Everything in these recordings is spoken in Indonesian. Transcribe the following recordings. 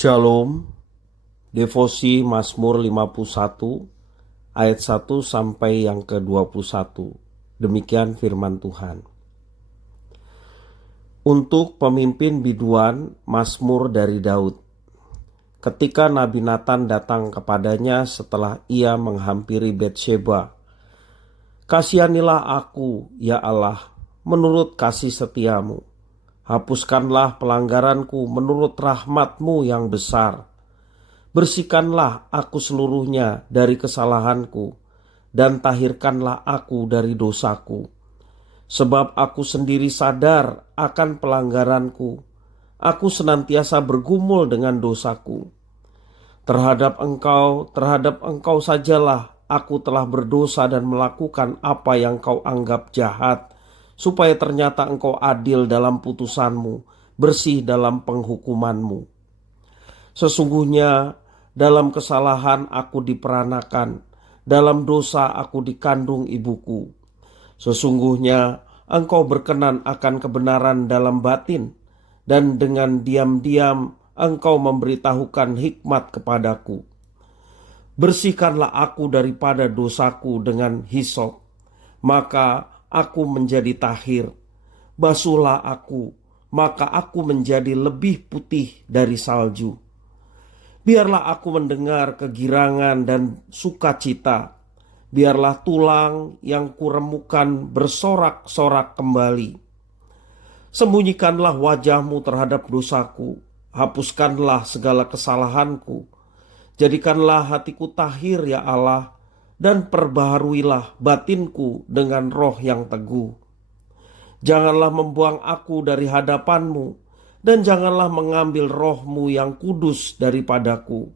Shalom, devosi Mazmur 51 ayat 1 sampai yang ke-21. Demikian firman Tuhan. Untuk pemimpin biduan, Mazmur dari Daud. Ketika Nabi Natan datang kepadanya setelah ia menghampiri Betsheba, "Kasihanilah aku, ya Allah, menurut kasih setiamu. Hapuskanlah pelanggaranku menurut rahmat-Mu yang besar. Bersihkanlah aku seluruhnya dari kesalahanku, dan tahirkanlah aku dari dosaku. Sebab aku sendiri sadar akan pelanggaranku, aku senantiasa bergumul dengan dosaku. Terhadap engkau sajalah aku telah berdosa dan melakukan apa yang kau anggap jahat, supaya ternyata engkau adil dalam putusanmu, bersih dalam penghukumanmu. Sesungguhnya dalam kesalahan aku diperanakan, dalam dosa aku dikandung ibuku. Sesungguhnya engkau berkenan akan kebenaran dalam batin, dan dengan diam-diam engkau memberitahukan hikmat kepadaku. Bersihkanlah aku daripada dosaku dengan hisop, maka aku menjadi tahir. Basuhlah aku, maka aku menjadi lebih putih dari salju. Biarlah aku mendengar kegirangan dan sukacita. Biarlah tulang yang kuremukan bersorak-sorak kembali. Sembunyikanlah wajah-Mu terhadap dosaku. Hapuskanlah segala kesalahanku. Jadikanlah hatiku tahir, ya Allah, dan perbaharuilah batinku dengan roh yang teguh. Janganlah membuang aku dari hadapan-Mu, dan janganlah mengambil roh-Mu yang kudus daripadaku.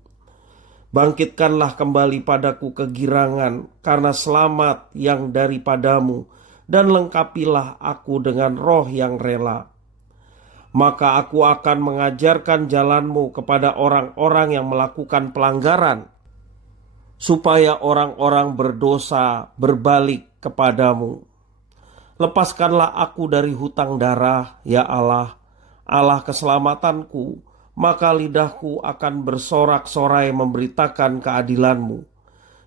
Bangkitkanlah kembali padaku kegirangan karena selamat yang daripadamu, dan lengkapilah aku dengan roh yang rela. Maka aku akan mengajarkan jalan-Mu kepada orang-orang yang melakukan pelanggaran, supaya orang-orang berdosa berbalik kepadamu. Lepaskanlah aku dari hutang darah, ya Allah, Allah keselamatanku, maka lidahku akan bersorak-sorai memberitakan keadilan-Mu.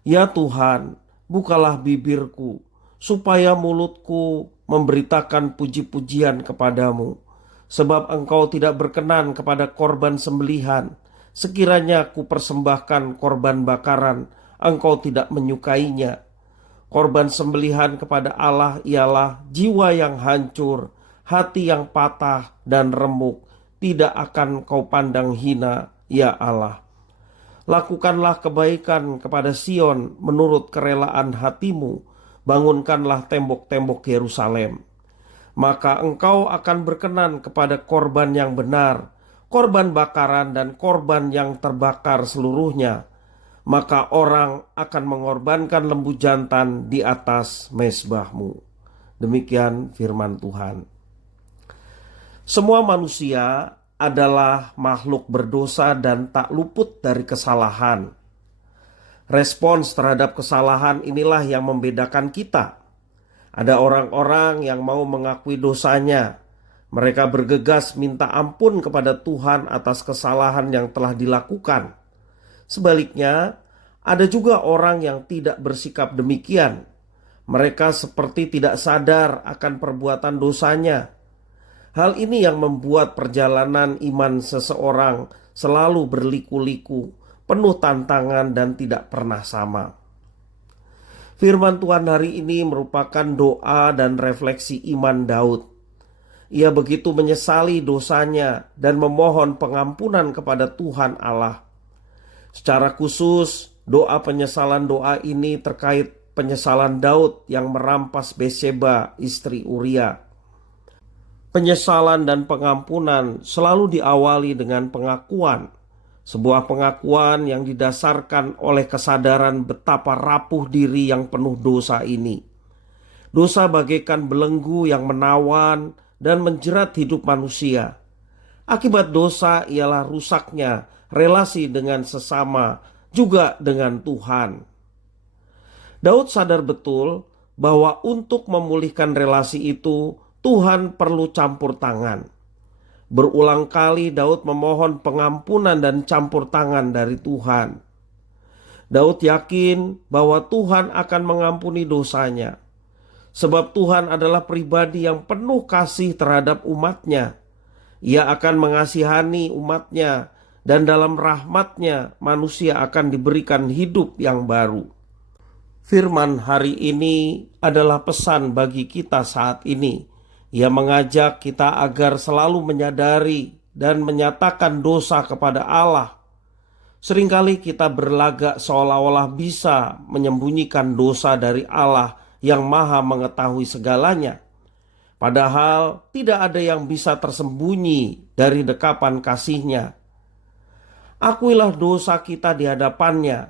Ya Tuhan, bukalah bibirku, supaya mulutku memberitakan puji-pujian kepadamu. Sebab Engkau tidak berkenan kepada korban sembelihan. Sekiranya ku persembahkan korban bakaran, Engkau tidak menyukainya. Korban sembelihan kepada Allah ialah jiwa yang hancur, hati yang patah dan remuk. Tidak akan kau pandang hina, ya Allah. Lakukanlah kebaikan kepada Sion menurut kerelaan hatimu. Bangunkanlah tembok-tembok Yerusalem. Maka engkau akan berkenan kepada korban yang benar, korban bakaran dan korban yang terbakar seluruhnya. Maka orang akan mengorbankan lembu jantan di atas mezbahmu. Demikian firman Tuhan. Semua manusia adalah makhluk berdosa dan tak luput dari kesalahan. Respons terhadap kesalahan inilah yang membedakan kita. Ada orang-orang yang mau mengakui dosanya. Mereka bergegas minta ampun kepada Tuhan atas kesalahan yang telah dilakukan. Sebaliknya, ada juga orang yang tidak bersikap demikian. Mereka seperti tidak sadar akan perbuatan dosanya. Hal ini yang membuat perjalanan iman seseorang selalu berliku-liku, penuh tantangan dan tidak pernah sama. Firman Tuhan hari ini merupakan doa dan refleksi iman Daud. Ia begitu menyesali dosanya dan memohon pengampunan kepada Tuhan Allah. Secara khusus, doa penyesalan doa ini terkait penyesalan Daud yang merampas Betsheba, istri Uria. Penyesalan dan pengampunan selalu diawali dengan pengakuan. Sebuah pengakuan yang didasarkan oleh kesadaran betapa rapuh diri yang penuh dosa ini. Dosa bagaikan belenggu yang menawan dan menjerat hidup manusia. Akibat dosa ialah rusaknya relasi dengan sesama, juga dengan Tuhan. Daud sadar betul bahwa untuk memulihkan relasi itu, Tuhan perlu campur tangan. Berulang kali Daud memohon pengampunan dan campur tangan dari Tuhan. Daud yakin bahwa Tuhan akan mengampuni dosanya, sebab Tuhan adalah pribadi yang penuh kasih terhadap umatnya. Ia akan mengasihani umatnya, dan dalam rahmatnya manusia akan diberikan hidup yang baru. Firman hari ini adalah pesan bagi kita saat ini. Ia mengajak kita agar selalu menyadari dan menyatakan dosa kepada Allah. Seringkali kita berlagak seolah-olah bisa menyembunyikan dosa dari Allah yang Maha mengetahui segalanya. Padahal tidak ada yang bisa tersembunyi dari dekapan kasih-Nya. Akuilah dosa kita di hadapan-Nya,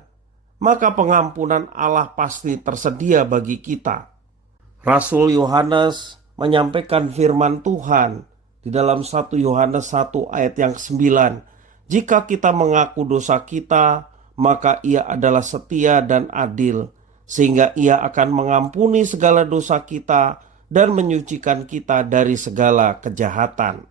maka pengampunan Allah pasti tersedia bagi kita. Rasul Yohanes menyampaikan firman Tuhan di dalam 1 Yohanes 1 ayat yang ke-9. Jika kita mengaku dosa kita, maka Ia adalah setia dan adil, sehingga Ia akan mengampuni segala dosa kita dan menyucikan kita dari segala kejahatan.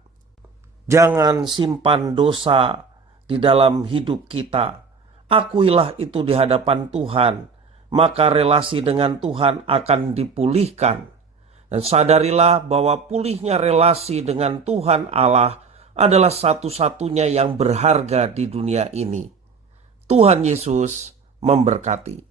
Jangan simpan dosa di dalam hidup kita. Akuilah itu di hadapan Tuhan, maka relasi dengan Tuhan akan dipulihkan. Dan sadarilah bahwa pulihnya relasi dengan Tuhan Allah adalah satu-satunya yang berharga di dunia ini. Tuhan Yesus memberkati.